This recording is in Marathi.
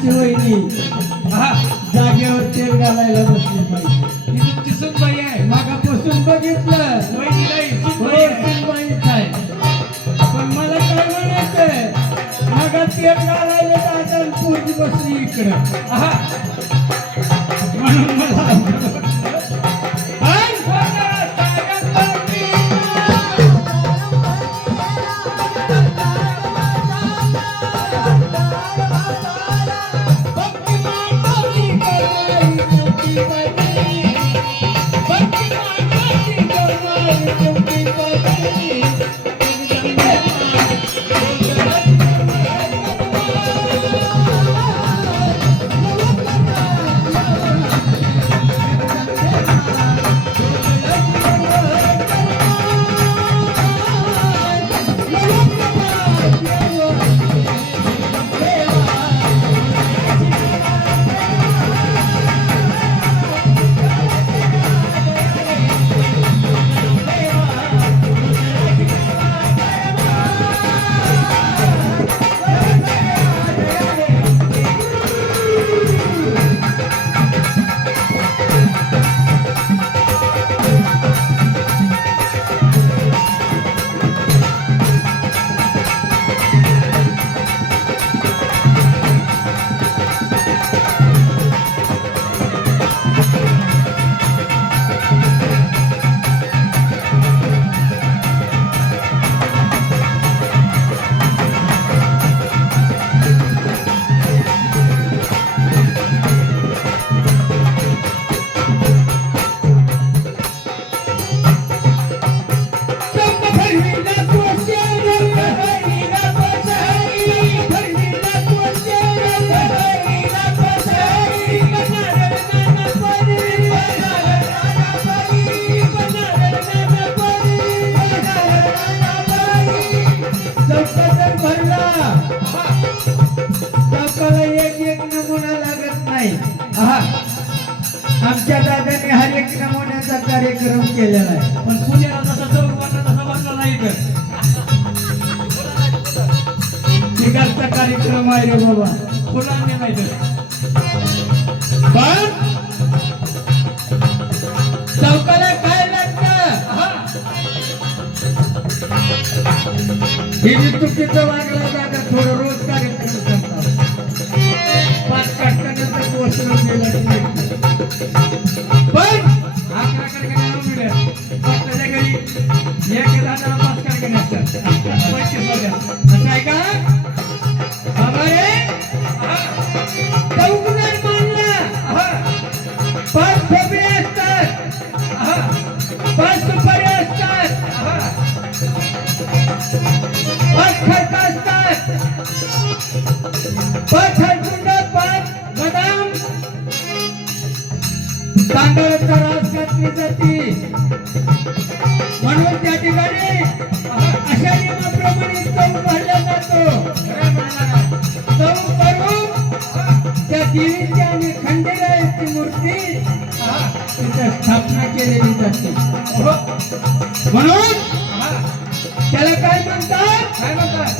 आमची वहिनी. जागेवर तेल घालायला बसली पाहिजे ही तुमची सुनबाई आहे. मागापासून बघितलं. वहिनी नाही हो, सुनबाई आहे. सुनबाईच आहे. पण मला काय म्हणायचंय? मागा तेल घालायला जायचं आणि पोरगी बसली इकडं. हा हा. आमच्या दादाने हर एक नमुन्याचा कार्यक्रम केलेला आहे. पण पुण्याला जसा चौक बनला तसा बनला नाही तर तिकडचा कार्यक्रम आहे रे बाबा. फुलांनी नाही तर. पण चौकाला काय लागतं? हा. चुकीचं वागला जागा थोडं रोज कार्यक्रम एक हजाराला त्या ठिकाणी अशा नियमाप्रमाणे चौक भरला जातो. चौक करून त्या देवीची आणि खंडेरायाची मूर्ती तिथं स्थापना केलेली जाते. म्हणून त्याला काय म्हणतात? काय म्हणतात?